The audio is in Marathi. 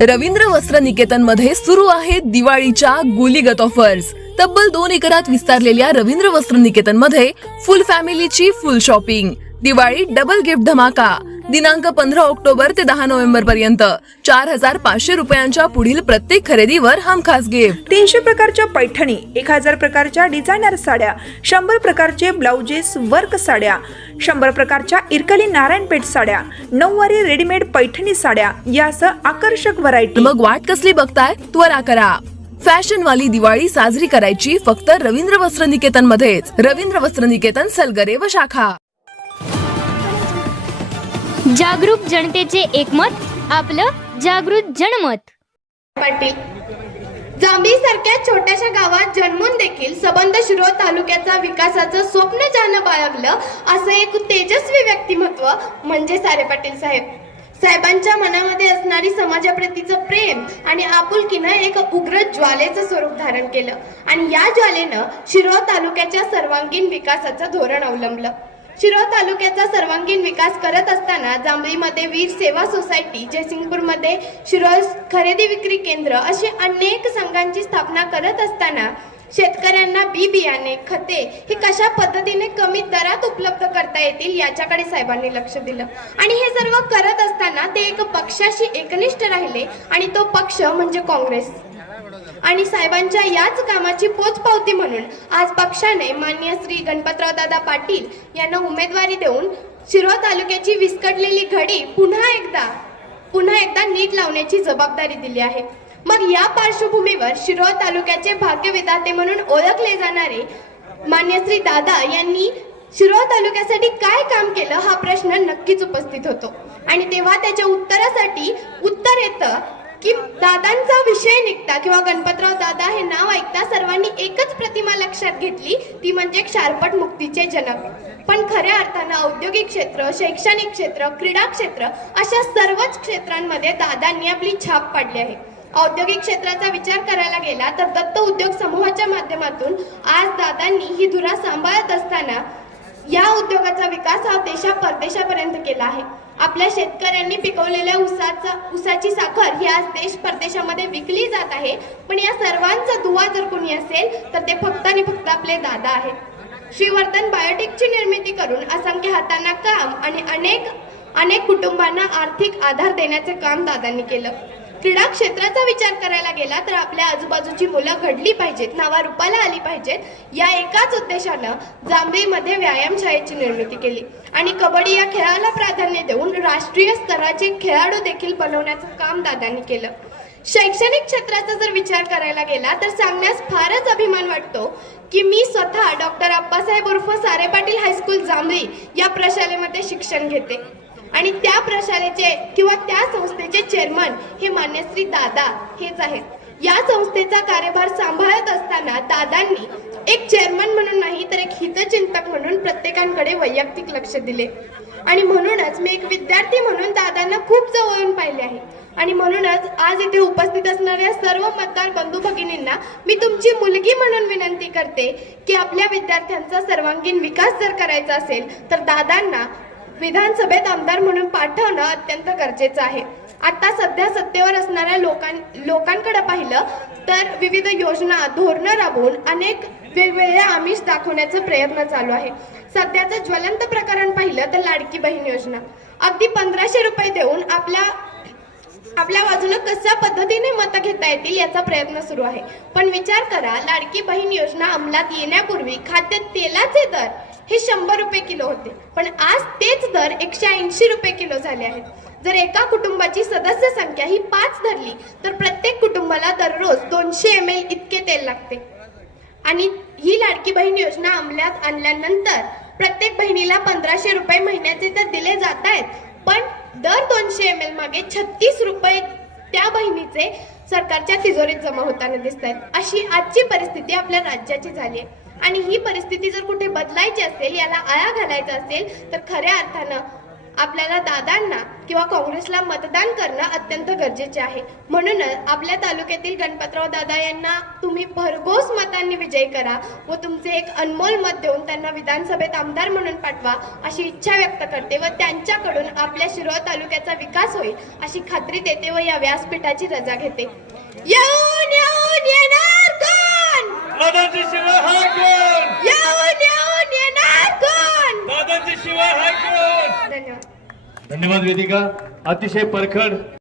रवींद्र वस्त्र निकेतन मध्ये सुरू आहेत दिवाळीच्या गुलीगत ऑफर्स। तब्बल 2 एकरात विस्तारलेल्या रवींद्र वस्त्र निकेतन मध्ये फुल फॅमिलीची full shopping. Diwali double gift धमाका दिनांक 15 ऑक्टोबर ते 10 नोव्हेंबर पर्यंत 4500 रुपयांच्या पुढील प्रत्येक खरेदीवर हमखास गिफ्ट। 300 प्रकारच्या पैठणी, 1000 प्रकारच्या डिझायनर साड्या, 100 प्रकारचे ब्लाउजेस वर्क साड्या, 100 प्रकारच्या इरकली नारायणपेठ साड्या, 9वारी रेडीमेड पैठणी साड्या यासह आकर्षक व्हरायटी। मग वाट कसली बघताय, त्वरा करा। फॅशन वाली दिवाळी साजरी करायची फक्त रवींद्र वस्त्र निकेतन मध्येच। रवींद्र वस्त्र निकेतन, सलगरे व शाखा। जागरूक जनतेचे एकमत, आपलं जागृत जनमत। पाटील जांभी सारख्या छोट्याशा गावात जन्मून देखील सबंध शिरोळ तालुक्याचा विकासाचं स्वप्न ज्यानं बाळगलं असं एक तेजस्वी व्यक्तिमत्व म्हणजे सारे पाटील साहेब। साहेबांच्या मनामध्ये असणारी समाजाप्रतीचं प्रेम आणि आपुलकीनं एक उग्र ज्वालेचं स्वरूप धारण केलं आणि या ज्वालेनं शिरोळ तालुक्याच्या सर्वांगीण विकासाचं धोरण अवलंबलं। शिरोळ तालुक्याचा सर्वांगीण विकास करत असताना जांभळीमध्ये वीर सेवा सोसायटी, जयसिंगपूरमध्ये शिरोळ खरेदी विक्री केंद्र अशी अनेक संघांची स्थापना करत असताना शेतकऱ्यांना बी बियाणे, खते हे कशा पद्धतीने कमी दरात उपलब्ध करता येतील याच्याकडे साहेबांनी लक्ष दिलं आणि हे सर्व करत असताना ते एक पक्षाशी एकनिष्ठ राहिले आणि तो पक्ष म्हणजे काँग्रेस। आणि साहेबांच्या याच कामाची पोचपावती म्हणून आज पक्षाने माननीय श्री गणपतराव दादा पाटील यांना उमेदवारी देऊन शिरोळ तालुक्याची विस्कटलेली घडी पुन्हा एकदा नीट लावण्याची जबाबदारी दिली आहे। मग या पार्श्वभूमीवर शिरोळ तालुक्याचे भाग्यविधाते म्हणून ओळखले जाणारे मान्य श्री दादा यांनी शिरोळ तालुक्यासाठी काय काम केलं हा प्रश्न नक्कीच उपस्थित होतो आणि तेव्हा त्याच्या उत्तरासाठी उत्तर येतं की दादांचा विषय निघता किंवा गणपतराव दादा हे नाव ऐकता सर्वांनी एकच प्रतिमा लक्षात घेतली, ती म्हणजे क्षारपट मुक्तीचे जनक। पण खऱ्या अर्थानं औद्योगिक क्षेत्र, शैक्षणिक क्षेत्र, क्रीडा क्षेत्र अशा सर्वच क्षेत्रांमध्ये दादांनी आपली छाप पाडली आहे। औद्योगिक क्षेत्राचा विचार करायला गेला तर दत्त उद्योग समूहाच्या माध्यमातून आज दादांनी ही धुरा सांभाळत असताना या उद्योगाचा विकास हा परदेशापर्यंत केला आहे। आपल्या शेतकऱ्यांनी पिकवलेल्या ऊसाची साखर ही आज देश परदेशामध्ये विकली जात आहे, पण या सर्वांचा दुवा जर कोणी असेल तर ते फक्त आणि फक्त आपले दादा आहेत। श्रीवर्धन बायोटेकची निर्मिती करून असंख्य हातांना काम आणि अनेक कुटुंबांना आर्थिक आधार देण्याचे काम दादांनी केलं। क्रीडा क्षेत्राचा विचार करायला गेला तर आपल्या आजूबाजूची मुलं घडली पाहिजेत, नावारूपाला आली पाहिजेत, या एकाच उद्देशानं जांभळीमध्ये व्यायामशाळेची निर्मिती केली आणि कबड्डी या खेळाला प्राधान्य देऊन राष्ट्रीय स्तराचे खेळाडू देखील बनवण्याचं काम दादांनी केलं। शैक्षणिक क्षेत्राचा जर विचार करायला गेला तर सांगण्यास फारच अभिमान वाटतो की मी स्वतः डॉक्टर अप्पासाहेब उर्फ सारे पाटील हायस्कूल जांभळी या प्रशालेमध्ये शिक्षण घेते आणि त्या प्रशालेचे किंवा त्या संस्थेचे चेअरमन हे मान्य श्री दादा हेच आहेत। या संस्थेचा कार्यभार सांभाळत असताना दादांनी एक चेअरमन म्हणून नाही तर एक हितचिंतक म्हणून प्रत्येकाकडे वैयक्तिक लक्ष दिले आणि म्हणूनच मी एक विद्यार्थी म्हणून दादांना खूप जवळून पाहिले आहे आणि म्हणूनच आज इथे उपस्थित असणाऱ्या सर्व मतदार बंधू भगिनींना मी तुमची मुलगी म्हणून विनंती करते की आपल्या विद्यार्थ्यांचा सर्वांगीण विकास जर करायचा असेल तर दादांना विधानसभेत आमदार म्हणून पाठवणं अत्यंत गरजेचं आहे। आता सध्या सत्तेवर असणाऱ्या लोकांकडे पाहिलं तर विविध योजना, धोरणं राबवून अनेक वेगवेगळ्या आमिष दाखवण्याचा प्रयत्न चालू आहे। सध्याचं ज्वलंत प्रकरण पाहिलं तर लाडकी बहीण योजना अगदी 1500 रुपये देऊन आपल्या बाजूला कशा पद्धतीने मतं घेता येतील याचा प्रयत्न सुरू आहे। पण विचार करा, लाडकी बहीण योजना अंमलात येण्यापूर्वी खाद्य तेलाचे दर हे 100 रुपये किलो होते, पण आज तेच दर 180 रुपये किलो झाले आहेत। जर एका कुटुंबाची सदस्य संख्या ही 5 धरली तर प्रत्येक कुटुंबाला दररोज 200 ml इतके तेल लागते आणि ही लाडकी बहीण योजना अंमलात आणल्यानंतर प्रत्येक बहिणीला 1500 रुपये महिन्याचे तर दिले जात आहेत, पण दर 200 ml मागे 36 रुपये त्या बहिणीचे सरकारच्या तिजोरीत जमा होताना दिसत आहेत। अशी आजची परिस्थिती आपल्या राज्याची झाली आहे आणि ही परिस्थिती जर कुठे बदलायची असेल, याला आळा घालायचा असेल तर खऱ्या अर्थानं आपल्याला दादांना किंवा काँग्रेसला मतदान करणं अत्यंत गरजेचे आहे. म्हणूनच आपल्या तालुक्यातील गणपतराव दादा यांना तुम्ही भरघोस मतांनी विजयी करा व तुमचे एक अनमोल मत देऊन त्यांना विधानसभेत आमदार म्हणून पाठवा अशी इच्छा व्यक्त करते व त्यांच्याकडून आपल्या शिरोळ तालुक्याचा विकास होईल अशी खात्री देते व या व्यासपीठाची रजा घेते. येऊन येऊन येणार कोण? दादांची शिवाय हाय कोण? येऊन येऊन येणार कोण? दादांची शिवाय हाय कोण? धन्यवाद. धन्यवाद वेदिका, अतिशय परखड